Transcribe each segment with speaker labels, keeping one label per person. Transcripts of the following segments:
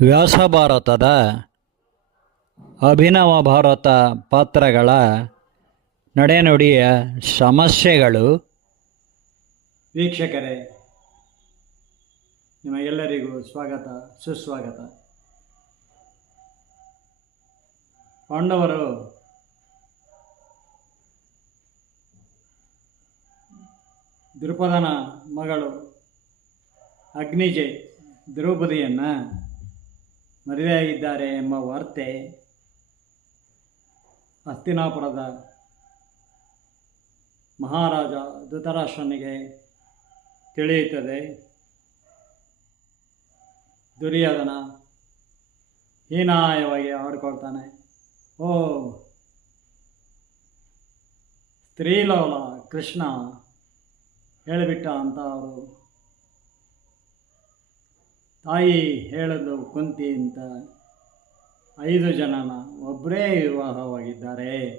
Speaker 1: ವ್ಯಾಸ ಭಾರತದ ಅಭಿನವ ಭಾರತ ಪಾತ್ರಗಳ ನಡೆನುಡಿಯ ಸಮಸ್ಯೆಗಳು. ವೀಕ್ಷಕರೇ ನಿಮಗೆಲ್ಲರಿಗೂ ಸ್ವಾಗತ ಸುಸ್ವಾಗತ. ಪಾಂಡವರು ದೃಪದನ ಮಗಳು ಅಗ್ನಿಜೆ ದ್ರೌಪದಿಯನ್ನು ಮದುವೆಯಾಗಿದ್ದಾರೆ ಎಂಬ ವಾರ್ತೆ ಹಸ್ತಿನಾಪುರದ ಮಹಾರಾಜ ಧೃತರಾಷ್ಟ್ರನಿಗೆ ತಿಳಿಯುತ್ತದೆ. ದುರ್ಯೋಧನ ಹೀನಾಯವಾಗಿ ಆಡ್ಕೊಳ್ತಾನೆ. ಓ, ಸ್ತ್ರೀಲೋಲ ಕೃಷ್ಣ ಹೇಳಿಬಿಟ್ಟ ಅಂತ ಅವರು. ತಾಯಿ ಹೇಳಲು ಕುಂತಿ ಅಂತ ಐದು ಜನನ ಒಬ್ಬರೇ ವಿವಾಹವಾಗಿದ್ದಾರೆ.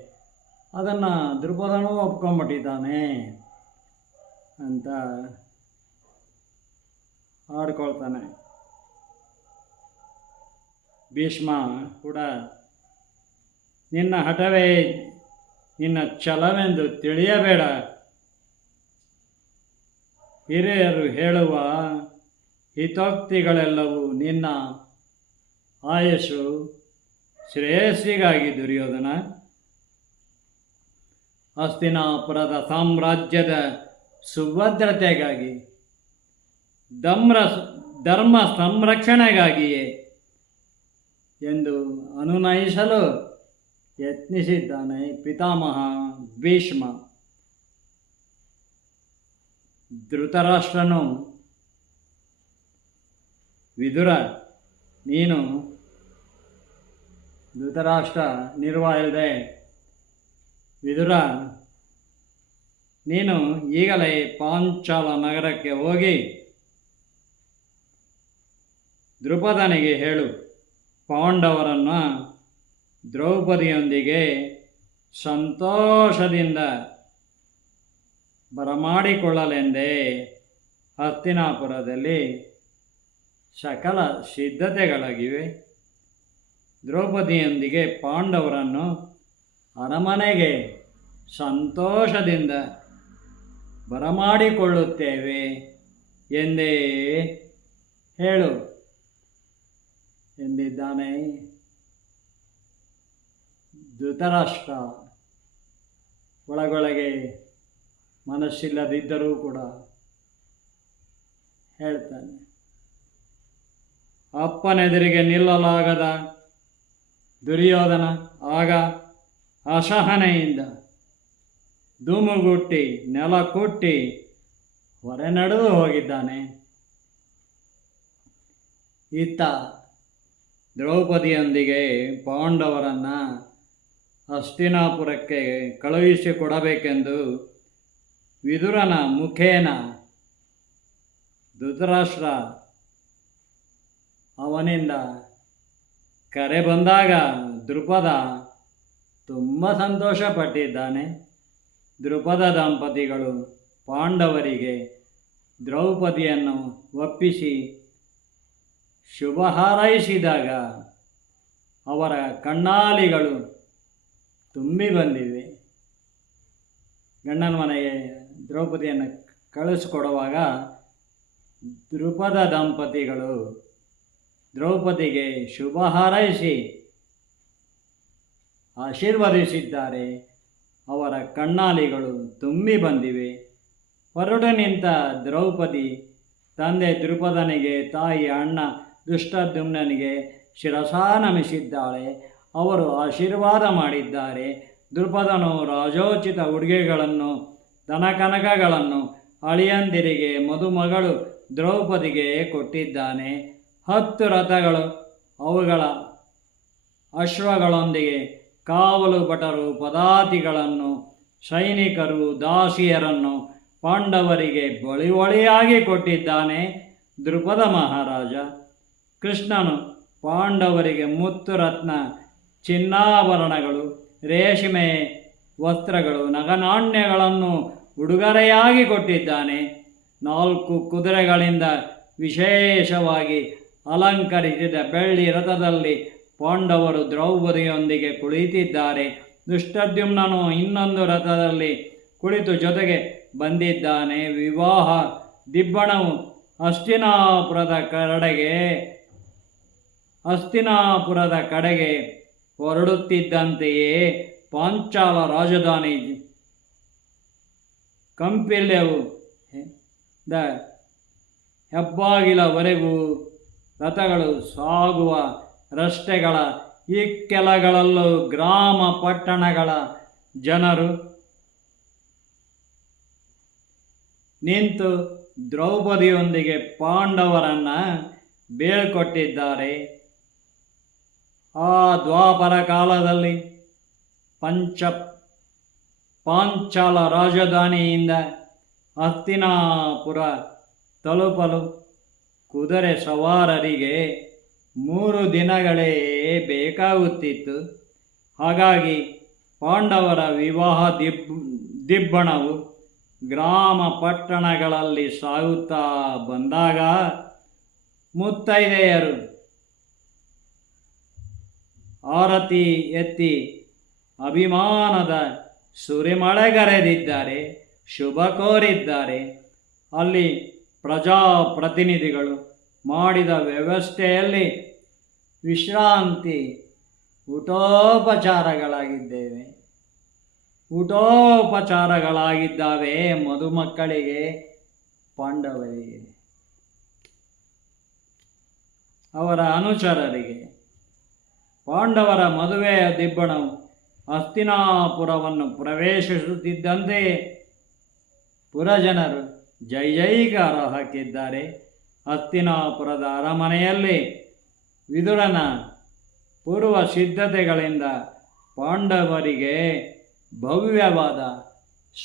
Speaker 1: ಅದನ್ನು ದುರ್ಬಲನೂ ಒಪ್ಕೊಂಡ್ಬಿಟ್ಟಿದ್ದಾನೆ ಅಂತ ಆಡ್ಕೊಳ್ತಾನೆ. ಭೀಷ್ಮ ಕೂಡ, ನಿನ್ನ ಹಠವೇ ನಿನ್ನ ಛಲವೆಂದು ತಿಳಿಯಬೇಡ. ಹಿರಿಯರು ಹೇಳುವ ಹಿತೋಕ್ತಿಗಳೆಲ್ಲವೂ ನಿನ್ನ ಆಯಸ್ಸು ಶ್ರೇಯಸ್ಸಿಗಾಗಿ ದುರ್ಯೋಧನ. ಹಸ್ತಿನಾಪುರದ ಸಾಮ್ರಾಜ್ಯದ ಸುಭದ್ರತೆಗಾಗಿ ದಮ್ರ ಧರ್ಮ ಸಂರಕ್ಷಣೆಗಾಗಿಯೇ ಎಂದು ಅನುನಯಿಸಲು ಯತ್ನಿಸಿದ್ದಾನೆ ಪಿತಾಮಹ ಭೀಷ್ಮ. ಧೃತರಾಷ್ಟ್ರನು. ವಿದುರ, ನೀನು ಧೃತರಾಷ್ಟ್ರ ನಿರ್ವಾಯದೆ ವಿದುರ, ನೀನು ಈಗಲೇ ಪಾಂಚಾಲ ನಗರಕ್ಕೆ ಹೋಗಿ ದೃಪದನಿಗೆ ಹೇಳು. ಪಾಂಡವರನ್ನು ದ್ರೌಪದಿಯೊಂದಿಗೆ ಸಂತೋಷದಿಂದ ಬರಮಾಡಿಕೊಳ್ಳಲೆಂದೇ ಹಸ್ತಿನಾಪುರದಲ್ಲಿ ಸಕಲ ಸಿದ್ಧತೆಗಳಾಗಿವೆ. ದ್ರೌಪದಿಯೊಂದಿಗೆ ಪಾಂಡವರನ್ನು ಅರಮನೆಗೆ ಸಂತೋಷದಿಂದ ಬರಮಾಡಿಕೊಳ್ಳುತ್ತೇವೆ ಎಂದೇ ಹೇಳು ಎಂದಿದ್ದಾನೆ ಧೃತರಾಷ್ಟ್ರ ಒಳಗೊಳಗೆ ಮನಸ್ಸಿಲ್ಲದಿದ್ದರೂ ಕೂಡ ಹೇಳ್ತಾನೆ. ಅಪ್ಪನೆದುರಿಗೆ ನಿಲ್ಲಲಾಗದ ದುರ್ಯೋಧನ ಆಗ ಅಸಹನೆಯಿಂದ ಧೂಮುಗುಟ್ಟಿ ನೆಲ ಕುಟ್ಟಿ ಹೊರೆ ನಡೆದು ಹೋಗಿದ್ದಾನೆ. ಇತ್ತ ದ್ರೌಪದಿಯೊಂದಿಗೆ ಪಾಂಡವರನ್ನು ಹಸ್ತಿನಾಪುರಕ್ಕೆ ಕಳುಹಿಸಿಕೊಡಬೇಕೆಂದು ವಿದುರನ ಮುಖೇನ ಧೃತರಾಷ್ಟ್ರ ಅವನಿಂದ ಕರೆ ಬಂದಾಗ ದೃಪದ ತುಂಬ ಸಂತೋಷಪಟ್ಟಿದ್ದಾನೆ. ದೃಪದ ದಂಪತಿಗಳು ಪಾಂಡವರಿಗೆ ದ್ರೌಪದಿಯನ್ನು ಒಪ್ಪಿಸಿ ಶುಭ ಹಾರೈಸಿದಾಗ ಅವರ ಕಣ್ಣಾಲಿಗಳು ತುಂಬಿ ಬಂದಿವೆ. ಗಂಡನ ಮನೆಗೆ ದ್ರೌಪದಿಯನ್ನು ಕಳಿಸಿಕೊಡುವಾಗ ದೃಪದ ದಂಪತಿಗಳು ದ್ರೌಪದಿಗೆ ಶುಭ ಹಾರೈಸಿ ಆಶೀರ್ವದಿಸಿದ್ದಾರೆ. ಅವರ ಕಣ್ಣಾಲಿಗಳು ತುಂಬಿ ಬಂದಿವೆ. ಹೊರಡು ನಿಂತ ದ್ರೌಪದಿ ತಂದೆ ದ್ರುಪದನಿಗೆ, ತಾಯಿ ಅಣ್ಣ ದುಷ್ಟದ್ಯುಮ್ನನಿಗೆ ಶಿರಸಾ ನಮಿಸಿದ್ದಾಳೆ. ಅವರು ಆಶೀರ್ವಾದ ಮಾಡಿದ್ದಾರೆ. ದೃಪದನು ರಾಜೋಚಿತ ಉಡುಗೆಗಳನ್ನು ದನಕನಕಗಳನ್ನು ಅಳಿಯಂದಿರಿಗೆ ಮದುಮಗಳು ದ್ರೌಪದಿಗೆ ಕೊಟ್ಟಿದ್ದಾನೆ. ಹತ್ತು ರಥಗಳು, ಅವುಗಳ ಅಶ್ವಗಳೊಂದಿಗೆ ಕಾವಲು ಭಟರು ಪದಾತಿಗಳನ್ನು, ಸೈನಿಕರು ದಾಸಿಯರನ್ನು ಪಾಂಡವರಿಗೆ ಬಳಿ ಒಳಿಯಾಗಿ ಕೊಟ್ಟಿದ್ದಾನೆ ದೃಪದ ಮಹಾರಾಜ. ಕೃಷ್ಣನು ಪಾಂಡವರಿಗೆ ಮುತ್ತು ರತ್ನ ಚಿನ್ನಾಭರಣಗಳು, ರೇಷ್ಮೆ ವಸ್ತ್ರಗಳು, ನಗನಾಣ್ಯಗಳನ್ನು ಉಡುಗೊರೆಯಾಗಿ ಕೊಟ್ಟಿದ್ದಾನೆ. ನಾಲ್ಕು ಕುದುರೆಗಳಿಂದ ವಿಶೇಷವಾಗಿ ಅಲಂಕರಿಸಿದ ಬೆಳ್ಳಿ ರಥದಲ್ಲಿ ಪಾಂಡವರು ದ್ರೌಪದಿಯೊಂದಿಗೆ ಕುಳಿತಿದ್ದಾರೆ. ದುಷ್ಟದ್ಯುಮ್ನನು ಇನ್ನೊಂದು ರಥದಲ್ಲಿ ಕುಳಿತು ಜೊತೆಗೆ ಬಂದಿದ್ದಾನೆ. ವಿವಾಹ ದಿಬ್ಬಣವು ಹಸ್ತಿನಾಪುರದ ಕಡೆಗೆ ಹಸ್ತಿನಾಪುರದ ಕಡೆಗೆ ಹೊರಡುತ್ತಿದ್ದಂತೆಯೇ ಪಾಂಚಾಲ ರಾಜಧಾನಿ ಕಂಪಿಲ್ಯವು ದ ಹೆಬ್ಬಾಗಿಲವರೆಗೂ ರಥಗಳು ಸಾಗುವ ರಸ್ತೆಗಳ ಇಕ್ಕೆಲಗಳಲ್ಲೂ ಗ್ರಾಮ ಪಟ್ಟಣಗಳ ಜನರು ನಿಂತು ದ್ರೌಪದಿಯೊಂದಿಗೆ ಪಾಂಡವರನ್ನು ಬೇಳ್ಕೊಟ್ಟಿದ್ದಾರೆ ಆ ದ್ವಾಪರ ಕಾಲದಲ್ಲಿ ಪಂಚ ಪಾಂಚಾಲ ರಾಜಧಾನಿಯಿಂದ ಹಸ್ತಿನಾಪುರ ತಲುಪಲು ಕುದುರೆ ಸವಾರರಿಗೆ ಮೂರು ದಿನಗಳೇ ಬೇಕಾಗುತ್ತಿತ್ತು. ಹಾಗಾಗಿ ಪಾಂಡವರ ವಿವಾಹ ದಿಬ್, ದಿಬ್ಬಣವು ಗ್ರಾಮ ಪಟ್ಟಣಗಳಲ್ಲಿ ಸಾಗುತ್ತಾ ಬಂದಾಗ ಮುತ್ತೈದೆಯರು ಆರತಿ ಎತ್ತಿ ಅಭಿಮಾನದ ಸುರಿಮಳೆಗರೆದಿದ್ದಾರೆ, ಶುಭ ಕೋರಿದ್ದಾರೆ. ಅಲ್ಲಿ ಪ್ರಜಾಪ್ರತಿನಿಧಿಗಳು ಮಾಡಿದ ವ್ಯವಸ್ಥೆಯಲ್ಲಿ ವಿಶ್ರಾಂತಿ ಊಟೋಪಚಾರಗಳಾಗಿದ್ದೇವೆ. ಊಟೋಪಚಾರಗಳಾಗಿದ್ದಾವೆ ಮಧುಮಕ್ಕಳಿಗೆ ಪಾಂಡವರಿಗೆ. ಅವರ ಅನುಚರರಿಗೆ. ಪಾಂಡವರ ಮದುವೆಯ ದಿಬ್ಬಣವು ಹಸ್ತಿನಾಪುರವನ್ನು ಪ್ರವೇಶಿಸುತ್ತಿದ್ದಂತೆ ಪುರಜನರು ಜೈ ಜೈಕಾರ ಹಾಕಿದ್ದಾರೆ. ಹಸ್ತಿನಾಪುರದ ಅರಮನೆಯಲ್ಲಿ ವಿದುರನ ಪೂರ್ವ ಸಿದ್ಧತೆಗಳಿಂದ ಪಾಂಡವರಿಗೆ ಭವ್ಯವಾದ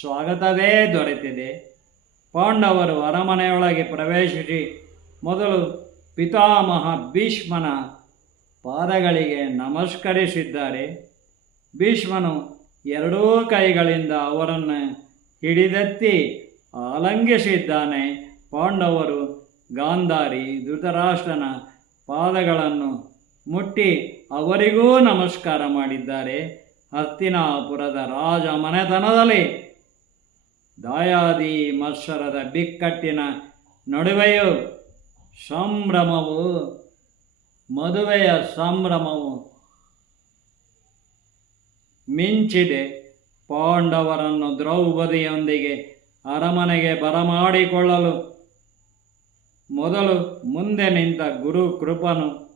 Speaker 1: ಸ್ವಾಗತವೇ ದೊರೆತಿದೆ. ಪಾಂಡವರು ಅರಮನೆಯೊಳಗೆ ಪ್ರವೇಶಿಸಿ ಮೊದಲು ಪಿತಾಮಹ ಭೀಷ್ಮನ ಪಾದಗಳಿಗೆ ನಮಸ್ಕರಿಸಿದ್ದಾರೆ. ಭೀಷ್ಮನು ಎರಡೂ ಕೈಗಳಿಂದ ಅವರನ್ನು ಹಿಡಿದೆತ್ತಿ ಆಲಂಘಿಸಿದ್ದಾನೆ. ಪಾಂಡವರು ಗಾಂಧಾರಿ ಧೃತರಾಷ್ಟ್ರನ ಪಾದಗಳನ್ನು ಮುಟ್ಟಿ ಅವರಿಗೂ ನಮಸ್ಕಾರ ಮಾಡಿದ್ದಾರೆ. ಹಸ್ತಿನಾಪುರದ ರಾಜ ಮನೆತನದಲ್ಲಿ ದಾಯಾದಿ ಮತ್ಸರದ ಬಿಕ್ಕಟ್ಟಿನ ನಡುವೆಯೂ ಸಂಭ್ರಮವು, ಮದುವೆಯ ಸಂಭ್ರಮವು ಮಿಂಚಿದೆ. ಪಾಂಡವರನ್ನು ದ್ರೌಪದಿಯೊಂದಿಗೆ ಅರಮನೆಗೆ ಬರಮಾಡಿಕೊಳ್ಳಲು. ಮೊದಲು ಮುಂದೆ ನಿಂತ ಗುರು ಕೃಪನು,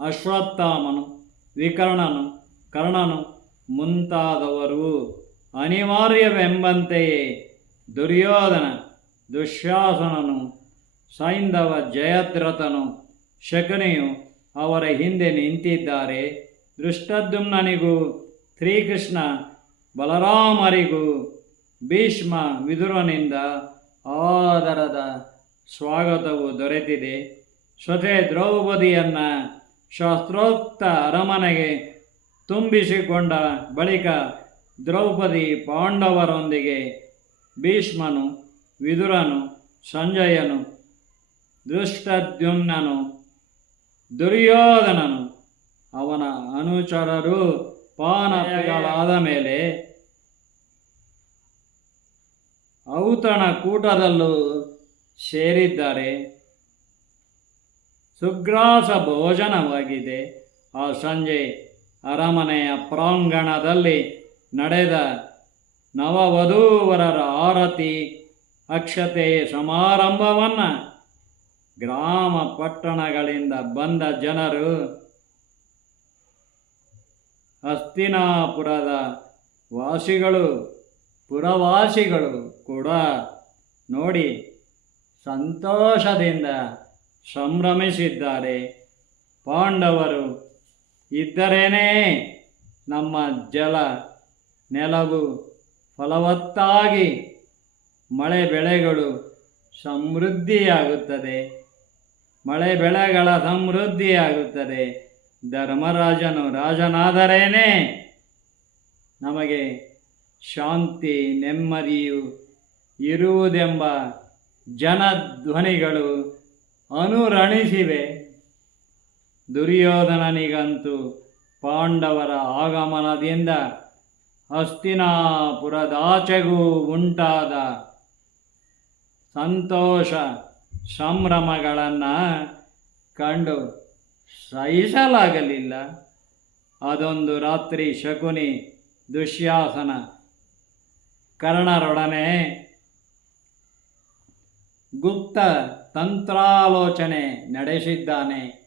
Speaker 1: ಅಶ್ವತ್ಥಾಮನು, ವಿಕರ್ಣನು, ಕರ್ಣನು ಮುಂತಾದವರು. ಅನಿವಾರ್ಯವೆಂಬಂತೆಯೇ ದುರ್ಯೋಧನ, ದುಶ್ಯಾಸನನು, ಸೈಂಧವ ಜಯದ್ರಥನು, ಶಕುನಿಯು ಅವರ ಹಿಂದೆ ನಿಂತಿದ್ದಾರೆ. ದೃಷ್ಟದ್ಯುಮ್ನನಿಗೂ, ಶ್ರೀಕೃಷ್ಣ ಬಲರಾಮರಿಗೂ, ಭೀಷ್ಮ ವಿದುರನಿಂದ ಆದರದ ಸ್ವಾಗತವು ದೊರೆತಿದೆ. ಸ್ವತೇ ದ್ರೌಪದಿಯನ್ನು ಶಾಸ್ತ್ರೋಕ್ತ ಅರಮನೆಗೆ ತುಂಬಿಸಿಕೊಂಡ ಬಳಿಕ ದ್ರೌಪದಿ ಪಾಂಡವರೊಂದಿಗೆ ಭೀಷ್ಮನು, ವಿದುರನು, ಸಂಜಯನು, ದುಷ್ಟದ್ಯುಮ್ನನು, ದುರ್ಯೋಧನನು ಅವನ ಅನುಚರರು ಪಾನಗಳಾದ ಮೇಲೆ ಔತಣ ಕೂಟದಲ್ಲೂ ಸೇರಿದ್ದಾರೆ. ಸುಗ್ರಾಸ ಭೋಜನವಾಗಿದೆ. ಆ ಸಂಜೆ ಅರಮನೆಯ ಪ್ರಾಂಗಣದಲ್ಲಿ ನಡೆದ ನವವಧೂವರರ ಆರತಿ ಅಕ್ಷತೆ ಸಮಾರಂಭವನ್ನು ಗ್ರಾಮ ಪಟ್ಟಣಗಳಿಂದ ಬಂದ ಜನರು ಹಸ್ತಿನಾಪುರದ ವಾಸಿಗಳು, ಪುರವಾಸಿಗಳು ಕೂಡ ನೋಡಿ ಸಂತೋಷದಿಂದ ಸಂಭ್ರಮಿಸಿದ್ದಾರೆ. ಪಾಂಡವರು, ಇದ್ದರೇನೇ ನಮ್ಮ ಜಲ ನೆಲವು ಫಲವತ್ತಾಗಿ ಮಳೆ ಬೆಳೆಗಳು ಸಮೃದ್ಧಿಯಾಗುತ್ತದೆ. ಮಳೆ ಬೆಳೆಗಳ ಸಮೃದ್ಧಿಯಾಗುತ್ತದೆ. ಧರ್ಮರಾಜನು ರಾಜನಾದರೇನೆ, ನಮಗೆ ಶಾಂತಿ, ನೆಮ್ಮದಿಯು ಇರುವುದೆಂಬ ಜನಧ್ವನಿಗಳು ಅನುರಣಿಸಿವೆ. ದುರ್ಯೋಧನನಿಗಂತೂ ಪಾಂಡವರ ಆಗಮನದಿಂದ ಹಸ್ತಿನಾಪುರದಾಚೆಗೂ ಉಂಟಾದ ಸಂತೋಷ ಸಂಭ್ರಮಗಳನ್ನು ಕಂಡು ಸಹಿಸಲಾಗಲಿಲ್ಲ. ಅದೊಂದು ರಾತ್ರಿ ಶಕುನಿ ದುಶ್ಯಾಸನ ಕರ್ಣರೊಡನೆ ಗುಪ್ತ ತಂತ್ರಾಲೋಚನೆ ನಡೆಸಿದ್ದಾನೆ.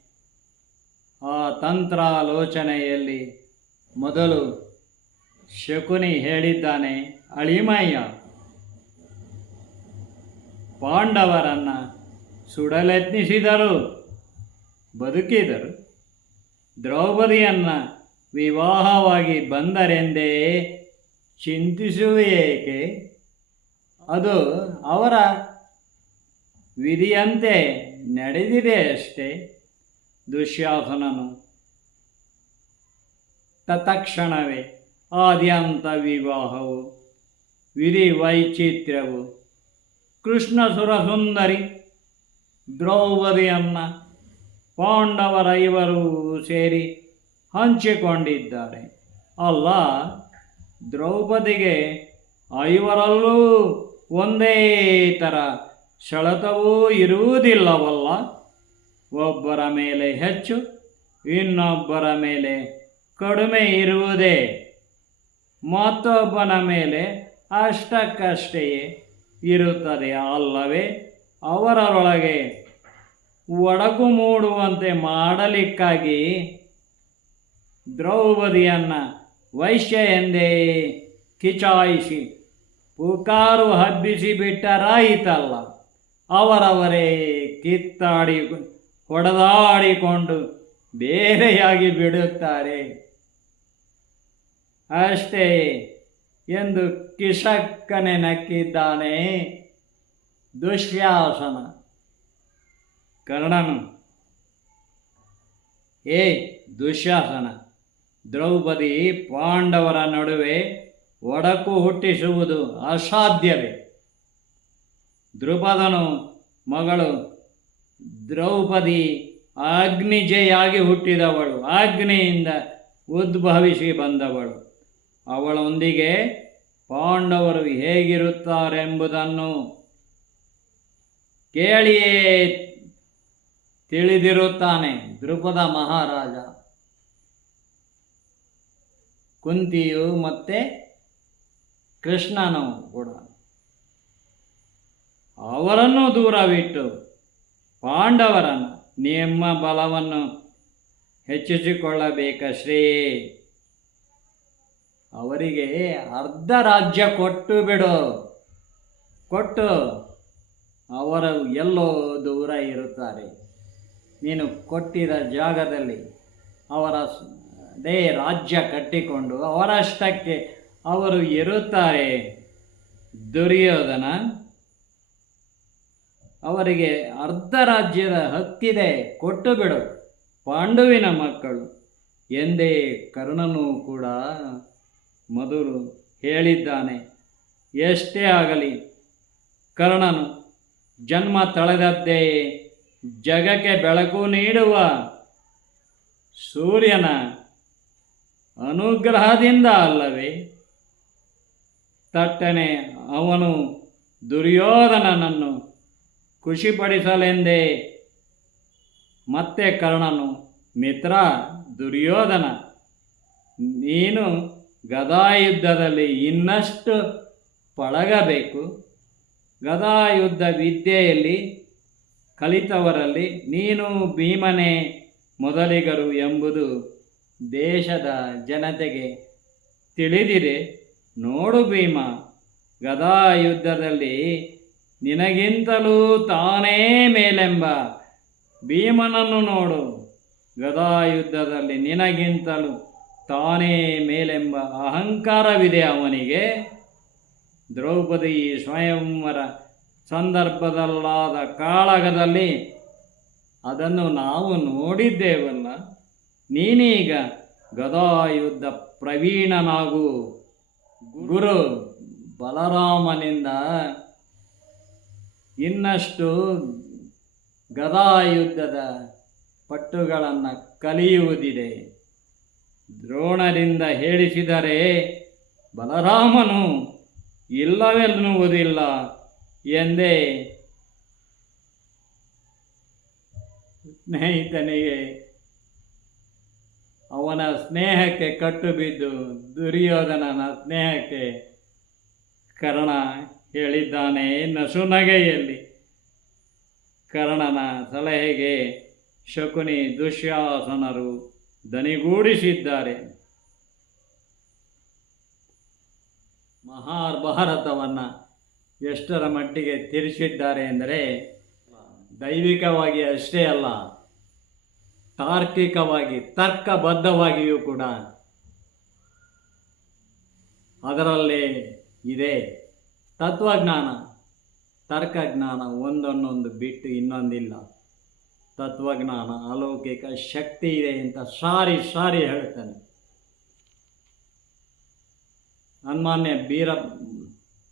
Speaker 1: ಆ ತಂತ್ರಾಲೋಚನೆಯಲ್ಲಿ ಮೊದಲು ಶಕುನಿ ಹೇಳಿದ್ದಾನೆ, ಅಳಿಮಯ್ಯ, ಪಾಂಡವರನ್ನು ಸುಡಲೆತ್ನಿಸಿದರು. ಬದುಕಿದರು. ದ್ರೌಪದಿಯನ್ನು ವಿವಾಹವಾಗಿ ಬಂದರೆಂದೇ ಚಿಂತಿಸುವೇಕೆ ಅದು ಅವರ ವಿಧಿಯಂತೆ ನಡೆದಿದೆ ಅಷ್ಟೇ. ದುಶ್ಯಾಸನನು ತತ್ಕ್ಷಣವೇ ಆದ್ಯಂತ ವಿವಾಹವು ವಿಧಿ ವೈಚಿತ್ರ್ಯವು ಕೃಷ್ಣ ಸುರಸುಂದರಿ ದ್ರೌಪದಿಯನ್ನ ಪಾಂಡವರ ಇವರು ಸೇರಿ ಹಂಚಿಕೊಂಡಿದ್ದಾರೆ. ಅಲ್ಲ, ದ್ರೌಪದಿಗೆ ಐವರಲ್ಲೂ ಒಂದೇ ಥರ ಸೆಳೆತವೂ ಇರುವುದಿಲ್ಲವಲ್ಲ? ಒಬ್ಬರ ಮೇಲೆ ಹೆಚ್ಚು, ಇನ್ನೊಬ್ಬರ ಮೇಲೆ ಕಡಿಮೆ ಇರುವುದೇ? ಮತ್ತೊಬ್ಬನ ಮೇಲೆ ಅಷ್ಟಕ್ಕಷ್ಟೆಯೇ ಇರುತ್ತದೆ ಅಲ್ಲವೇ ಅವರೊಳಗೆ ಒಡಕು ಮೂಡುವಂತೆ ಮಾಡಲಿಕ್ಕಾಗಿ ದ್ರೌಪದಿಯನ್ನು ವೈಶ್ಯ ಎಂದೇ ಕಿಚಾಯಿಸಿ, ಪುಕಾರು ಹಬ್ಬಿಸಿ ಬಿಟ್ಟರಾಯಿತಲ್ಲ ಅವರವರೇ ಕಿತ್ತಾಡಿ ಹೊಡೆದಾಡಿಕೊಂಡು ಬೇರೆಯಾಗಿ ಬಿಡುತ್ತಾರೆ. ಅಷ್ಟೇ ಎಂದು ಕಿಶಕ್ಕನೆ ನಕ್ಕಿದ್ದಾನೆ ದುಶ್ಯಾಸನ. ಕರ್ಣನು ಏ ದುಶ್ಯಾಸನ ದ್ರೌಪದಿ ಪಾಂಡವರ ನಡುವೆ ಒಡಕು ಹುಟ್ಟಿಸುವುದು ಅಸಾಧ್ಯವೇ? ದೃಪದನು ಮಗಳು ದ್ರೌಪದಿ ಅಗ್ನಿಜೆಯಾಗಿ ಹುಟ್ಟಿದವಳು. ಅಗ್ನಿಯಿಂದ ಉದ್ಭವಿಸಿ ಬಂದವಳು. ಅವಳೊಂದಿಗೆ ಪಾಂಡವರು ಹೇಗಿರುತ್ತಾರೆಂಬುದನ್ನು ಕೇಳಿಯೇ ತಿಳಿದಿರುತ್ತಾನೆ. ದೃಪದ ಮಹಾರಾಜ. ಕುಂತಿಯು ಮತ್ತೆ ಕೃಷ್ಣನು ಕೂಡ. ಅವರನ್ನು ದೂರವಿಟ್ಟು ಪಾಂಡವರನ್ನು ನಿಮ್ಮ ಬಲವನ್ನು ಹೆಚ್ಚಿಸಿಕೊಳ್ಳಬೇಕಶ್ರೀ ಅವರಿಗೆ ಅರ್ಧ ರಾಜ್ಯ ಕೊಟ್ಟು ಬಿಡು. ಕೊಟ್ಟು ಅವರು ಎಲ್ಲೋ ದೂರ ಇರುತ್ತಾರೆ. ನೀನು ಕೊಟ್ಟಿದ ಜಾಗದಲ್ಲಿ ಅವರ ದೇ ರಾಜ್ಯ ಕಟ್ಟಿಕೊಂಡು ಅವರಷ್ಟಕ್ಕೆ ಅವರು ಇರುತ್ತಾರೆ. ದುರ್ಯೋಧನ ಅವರಿಗೆ ಅರ್ಧ ರಾಜ್ಯದ ಹಕ್ಕಿದೆ ಕೊಟ್ಟು ಬಿಡು ಪಾಂಡುವಿನ ಮಕ್ಕಳು ಎಂದೇ ಕರ್ಣನು ಕೂಡ ಮೊದಲು ಹೇಳಿದ್ದಾನೆ. ಎಷ್ಟೇ ಆಗಲಿ ಕರ್ಣನು ಜನ್ಮ ತಳೆದದ್ದೇ ಜಗಕ್ಕೆ ಬೆಳಕು ನೀಡುವ ಸೂರ್ಯನ ಅನುಗ್ರಹದಿಂದ ಅಲ್ಲವೇ? ತಟ್ಟನೆ ಅವನು ದುರ್ಯೋಧನನನ್ನು ಖುಷಿಪಡಿಸಲೆಂದೇ ಮತ್ತೆ ಕರ್ಣನು, ಮಿತ್ರ, ದುರ್ಯೋಧನ, ನೀನು ಗದಾಯುದ್ಧದಲ್ಲಿ ಇನ್ನಷ್ಟು ಪಳಗಬೇಕು. ಗದಾಯುದ್ಧ ವಿದ್ಯೆಯಲ್ಲಿ ಕಲಿತವರಲ್ಲಿ ನೀನು ಭೀಮನೇ ಮೊದಲಿಗರು ಎಂಬುದು ದೇಶದ ಜನತೆಗೆ ತಿಳಿದಿದೆ. ನೋಡು ಭೀಮ, ಗದಾಯುದ್ಧದಲ್ಲಿ ನಿನಗಿಂತಲೂ ತಾನೇ ಮೇಲೆಂಬ ಭೀಮನನ್ನು ನೋಡು. ಗದಾಯುದ್ಧದಲ್ಲಿ ನಿನಗಿಂತಲೂ ತಾನೇ ಮೇಲೆಂಬ ಅಹಂಕಾರವಿದೆ ಅವನಿಗೆ. ದ್ರೌಪದಿ ಸ್ವಯಂವರ ಸಂದರ್ಭದಲ್ಲಾದ ಕಾಳಗದಲ್ಲಿ ಅದನ್ನು ನಾವು ನೋಡಿದ್ದೇವಲ್ಲ, ನೀನೀಗ ಗದಾಯುದ್ಧ ಪ್ರವೀಣನಾಗು. ಗುರು ಬಲರಾಮನಿಂದ ಇನ್ನಷ್ಟು ಗದಾಯುದ್ಧದ ಪಟ್ಟುಗಳನ್ನು ಕಲಿಯುವುದಿದೆ. ದ್ರೋಣರಿಂದ ಹೇಳಿಸಿದರೆ ಬಲರಾಮನು ಇಲ್ಲವೆನ್ನುವುದಿಲ್ಲ. ಎಂದೇ ಸ್ನೇಹಿತನಿಗೆ ಅವನ ಸ್ನೇಹಕ್ಕೆ ಕಟ್ಟು ಬಿದ್ದು ದುರ್ಯೋಧನನ ಸ್ನೇಹಕ್ಕೆ ಕರ್ಣ ಹೇಳಿದ್ದಾನೆ. ನಸುನಗೆಯಲ್ಲಿ ಕರ್ಣನ ಸಲಹೆಗೆ ಶಕುನಿ ದುಶ್ಯಾಸನರು ದನಿಗೂಡಿಸಿದ್ದಾರೆ. ಮಹಾಭಾರತವನ್ನು ಎಷ್ಟರ ಮಟ್ಟಿಗೆ ತಿರುಚಿದ್ದಾರೆ ಎಂದರೆ, ದೈವಿಕವಾಗಿ ಅಷ್ಟೇ ಅಲ್ಲ, ತಾರ್ಕಿಕವಾಗಿ, ತರ್ಕಬದ್ಧವಾಗಿಯೂ ಕೂಡ ಅದರಲ್ಲಿ ಇದೆ ತತ್ವಜ್ಞಾನ. ತರ್ಕಜ್ಞಾನ ಒಂದನ್ನೊಂದು ಬಿಟ್ಟು ಇನ್ನೊಂದಿಲ್ಲ. ತತ್ವಜ್ಞಾನ ಅಲೌಕಿಕ ಶಕ್ತಿ ಇದೆ ಅಂತ ಸಾರಿ ಸಾರಿ ಹೇಳ್ತಾನೆ. ಅನ್ಮಾನ್ಯ ಬೀರ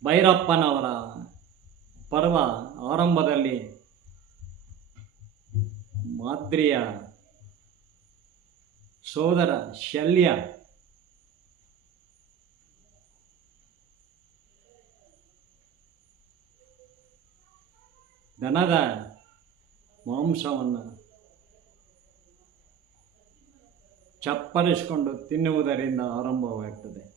Speaker 1: ಭೈರಪ್ಪನವರ ಪರ್ವ ಆರಂಭದಲ್ಲಿ ಮಾದ್ರಿಯ ಸೋದರ ಶಲ್ಯ ದನದ ಮಾಂಸವನ್ನು ಚಪ್ಪರಿಸಿಕೊಂಡು ತಿನ್ನುವುದರಿಂದ ಆರಂಭವಾಗ್ತದೆ.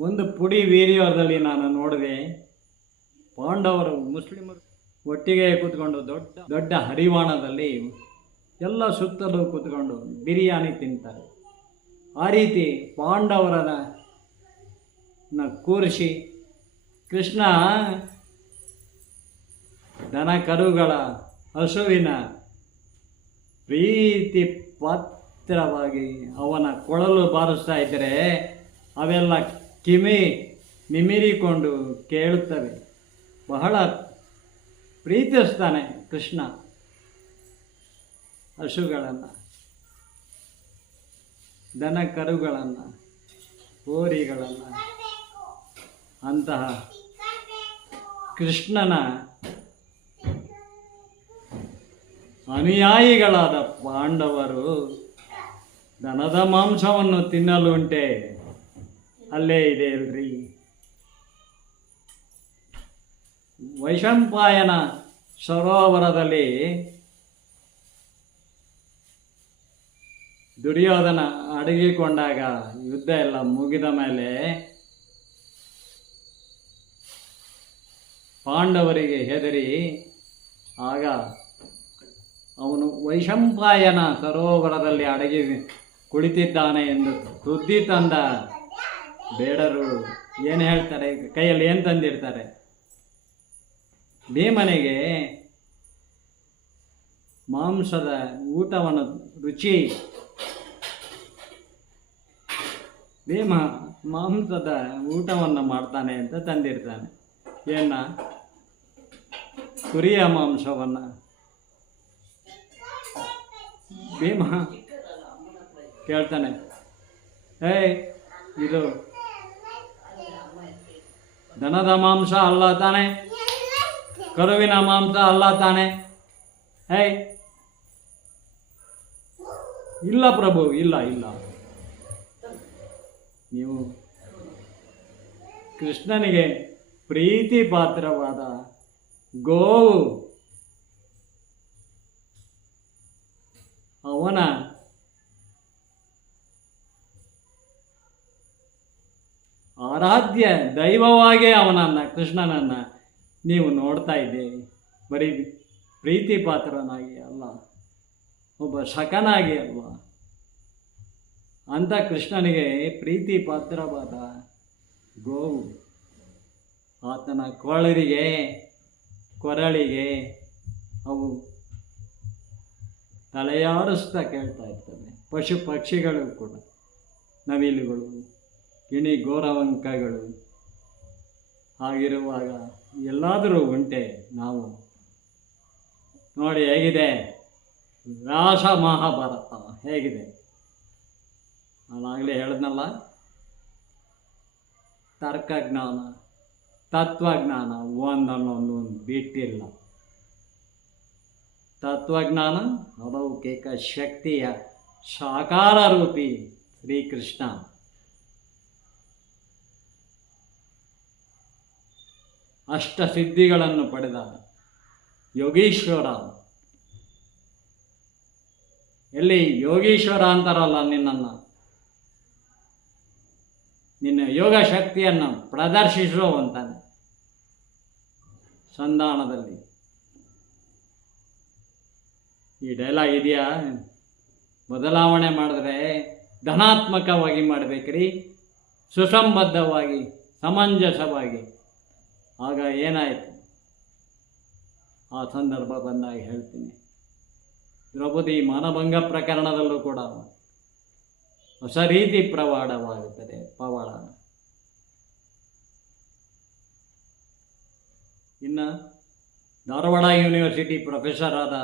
Speaker 1: ಒಂದು ಪುಡಿ ವೀರ್ಯವರದಲ್ಲಿ ನಾನು ನೋಡಿದೆ. ಪಾಂಡವರು ಮುಸ್ಲಿಮರು ಒಟ್ಟಿಗೆ ಕೂತ್ಕೊಂಡು ದೊಡ್ಡ ದೊಡ್ಡ ಹರಿವಾಣದಲ್ಲಿ ಎಲ್ಲ ಸುತ್ತಲೂ ಕೂತ್ಕೊಂಡು ಬಿರಿಯಾನಿ ತಿಂತಾರೆ. ಆ ರೀತಿ ಪಾಂಡವರನ್ನ ಕೂರಿಸಿ ಕೃಷ್ಣ ದನ ಕರುಗಳ ಹಸುವಿನ ಪ್ರೀತಿ ಪಾತ್ರವಾಗಿ ಅವನ ಕೊಳಲು ಬಾರಿಸ್ತಾ ಇದ್ದರೆ ಅವೆಲ್ಲ ಕಿಮಿ ನಿಮಿರಿಕೊಂಡು ಕೇಳುತ್ತವೆ. ಬಹಳ ಪ್ರೀತಿಸ್ತಾನೆ ಕೃಷ್ಣ ಹಸುಗಳನ್ನು ದನ ಕರುಗಳನ್ನು ಹೋರಿಗಳನ್ನು. ಅಂತಹ ಕೃಷ್ಣನ ಅನುಯಾಯಿಗಳಾದ ಪಾಂಡವರು ದನದ ಮಾಂಸವನ್ನು ತಿನ್ನಲುಂಟೆ ಅಲ್ಲೇ ಇದೆ ಅಲ್ರಿ. ವೈಶಂಪಾಯನ ಸರೋವರದಲ್ಲಿ ದುರ್ಯೋಧನ ಅಡಗಿಕೊಂಡಾಗ ಯುದ್ಧ ಎಲ್ಲ ಮುಗಿದ ಮೇಲೆ ಪಾಂಡವರಿಗೆ ಹೆದರಿ ಆಗ ಅವನು ವೈಶಂಪಾಯನ ಸರೋವರದಲ್ಲಿ ಅಡಗಿ ಕುಳಿತಿದ್ದಾನೆ ಎಂದು ಸುದ್ದಿ ತಂದ ಬೇಡರು ಏನು ಹೇಳ್ತಾರೆ? ಕೈಯಲ್ಲಿ ಏನು ತಂದಿರ್ತಾರೆ ಭೀಮನಿಗೆ ಮಾಂಸದ ಊಟವನ್ನು ರುಚಿ. ಭೀಮ ಮಾಂಸದ ಊಟವನ್ನು ಮಾಡ್ತಾನೆ ಅಂತ ತಂದಿರ್ತಾನೆ ಏನ? ಕುರಿಯ ಮಾಂಸವನ್ನು. ಭೀಮ ಕೇಳ್ತಾನೆ. ಏಯ್, ಇದು ದನದ ಮಾಂಸ ಅಲ್ಲ ತಾನೆ. ಕರುವಿನ ಮಾಂಸ ಅಲ್ಲ ತಾನೆ. ಹೇ. ಇಲ್ಲ ಪ್ರಭು, ಇಲ್ಲ ಇಲ್ಲ. ನೀವು ಕೃಷ್ಣನಿಗೆ ಪ್ರೀತಿ ಪಾತ್ರವಾದ ಗೋವು. ಅವನ ಆರಾಧ್ಯ ದೈವವಾಗೇ ಅವನನ್ನು, ಕೃಷ್ಣನನ್ನು ನೀವು ನೋಡ್ತಾ ಇದ್ದೀರಿ. ಬರೀ ಪ್ರೀತಿ ಪಾತ್ರನಾಗಿ ಅಲ್ಲ, ಒಬ್ಬ ಶಕನಾಗಿ ಅಲ್ವ ಅಂಥ ಕೃಷ್ಣನಿಗೆ ಪ್ರೀತಿ ಪಾತ್ರವಾದ ಗೋವು. ಆತನ ಕೊಳರಿಗೆ, ಕೊರಳಿಗೆ ಅವು ತಲೆಯಾರಿಸ್ತಾ ಕೇಳ್ತಾ ಇರ್ತವೆ. ಪಶು ಪಕ್ಷಿಗಳು ಕೂಡ, ನವಿಲುಗಳು. ಗಿಣಿ ಗೋರವಂಕಗಳು ಹಾಗಿರುವಾಗ ಎಲ್ಲಾದರೂ ಉಂಟೆ ನಾವು. ನೋಡಿ ಹೇಗಿದೆ? ವ್ಯಾಸ ಮಹಾಭಾರತ ಹೇಗಿದೆ? ನಾನಾಗಲೇ ಹೇಳಿದ್ನಲ್ಲ? ತರ್ಕಜ್ಞಾನ, ತತ್ವಜ್ಞಾನ ಒಂದನ್ನೊಂದು ಬಿಟ್ಟಿಲ್ಲ. ತತ್ವಜ್ಞಾನ, ಅಲೌಕಿಕ ಶಕ್ತಿಯ ಸಾಕಾರ ರೂಪಿ ಶ್ರೀಕೃಷ್ಣ. ಅಷ್ಟಸಿದ್ಧಿಗಳನ್ನು ಪಡೆದ ಯೋಗೀಶ್ವರ. ಎಲ್ಲಿ ಯೋಗೀಶ್ವರ ಅಂತಾರಲ್ಲ ನಿನ್ನನ್ನು? ನಿನ್ನ ಯೋಗ ಶಕ್ತಿಯನ್ನು ಪ್ರದರ್ಶಿಸೋ ಅಂತಾನೆ ಸಂಧಾನದಲ್ಲಿ. ಈ ಡೈಲಾಗ್ ಇದೆಯಾ? ಬದಲಾವಣೆ ಮಾಡಿದ್ರೆ ಧನಾತ್ಮಕವಾಗಿ ಮಾಡಬೇಕ್ರಿ, ಸುಸಂಬದ್ಧವಾಗಿ, ಸಮಂಜಸವಾಗಿ. ಆಗ ಏನಾಯಿತು? ಆ ಸಂದರ್ಭ ಬಂದಾಗ ಹೇಳ್ತೀನಿ. ದ್ರೌಪದಿ ಮಾನಭಂಗ ಪ್ರಕರಣದಲ್ಲೂ ಕೂಡ ಹೊಸ ರೀತಿ ಪ್ರವಾಡವಾಗುತ್ತದೆ ಪವಾಡ. ಇನ್ನು ಧಾರವಾಡ ಯೂನಿವರ್ಸಿಟಿ ಪ್ರೊಫೆಸರ್ ಆದ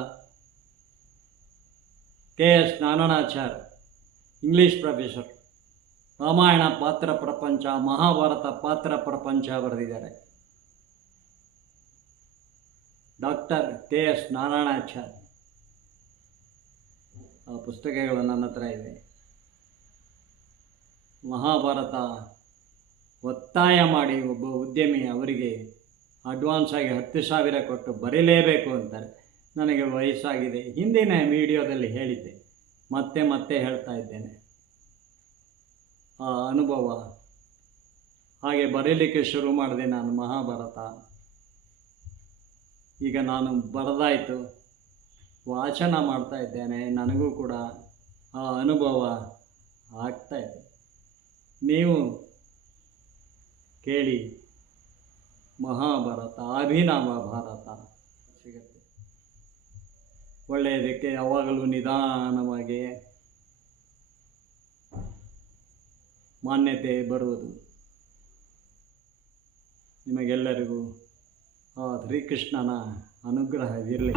Speaker 1: K S Narayanachar English professor, Ramayana ಪಾತ್ರ ಪ್ರಪಂಚ, ಮಹಾಭಾರತ ಪಾತ್ರ ಪ್ರಪಂಚ ಬರೆದಿದ್ದಾರೆ. ಡಾಕ್ಟರ್ ಕೆ ಎಸ್ ನಾರಾಯಣಾಚಾರ್ ಆ ಪುಸ್ತಕಗಳು ನನ್ನ ಹತ್ರ ಇವೆ. ಮಹಾಭಾರತ ಒತ್ತಾಯ ಮಾಡಿ ಒಬ್ಬ ಉದ್ಯಮಿ ಅವರಿಗೆ ಅಡ್ವಾನ್ಸ್ ಆಗಿ ಹತ್ತು ಸಾವಿರ ಕೊಟ್ಟು ಬರೀಲೇಬೇಕು ಅಂತಾರೆ. ನನಗೆ ವಯಸ್ಸಾಗಿದೆ. ಹಿಂದಿನ ವಿಡಿಯೋದಲ್ಲಿ ಹೇಳಿದ್ದೆ. ಮತ್ತೆ ಮತ್ತೆ ಹೇಳ್ತಾ ಇದ್ದೇನೆ. ಆ ಅನುಭವ ಹಾಗೆ ಬರೀಲಿಕ್ಕೆ ಶುರು ಮಾಡಿದೆ ನಾನು ಮಹಾಭಾರತ. ಈಗ ನಾನು ಬರೆದಾಯಿತು, ವಾಚನ ಮಾಡ್ತಾ ಇದ್ದೇನೆ, ನನಗೂ ಕೂಡ ಆ ಅನುಭವ ಆಗ್ತಾ ಇದೆ. ನೀವು ಕೇಳಿ, ಮಹಾಭಾರತ, ಅಭಿನವ ಭಾರತ ಸಿಗುತ್ತೆ. ಒಳ್ಳೆಯದಕ್ಕೆ ಯಾವಾಗಲೂ ನಿಧಾನವಾಗಿ ಮಾನ್ಯತೆ ಬರುವುದು. ನಿಮಗೆಲ್ಲರಿಗೂ ಶ್ರೀಕೃಷ್ಣನ ಅನುಗ್ರಹವಿರಲಿ